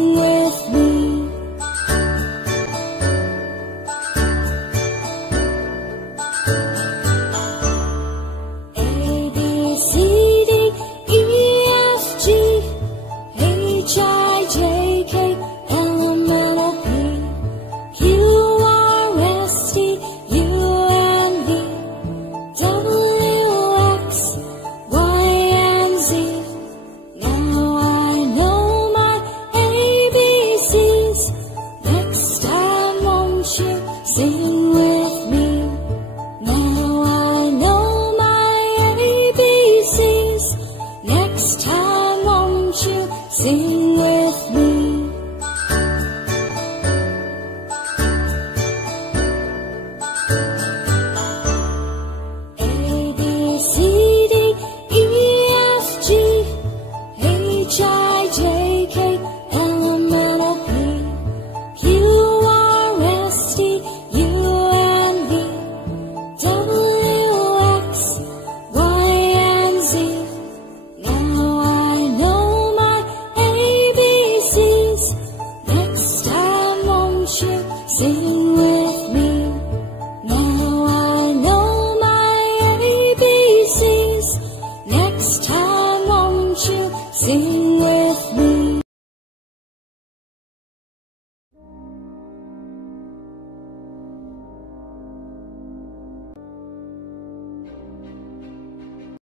Sing with me. A, B, C, D, E, F, G, H, I, J, K, L, M, N, O, P, Q, R, S, T, U, and V, W, X, Y, and Z. Now I know my ABCs. Next time, won't you sing with me? Now I know my ABCs. Next time, won't you sing with me? A, B, C, D, E, F, G, H, I, J, K, L, M, N, O, P, Q, R, S, T, U, and V, W, X, Y, and Z. Now I know my ABCs. Next time, won't you sing with me? Now I know my ABCs. Next time, won't you sing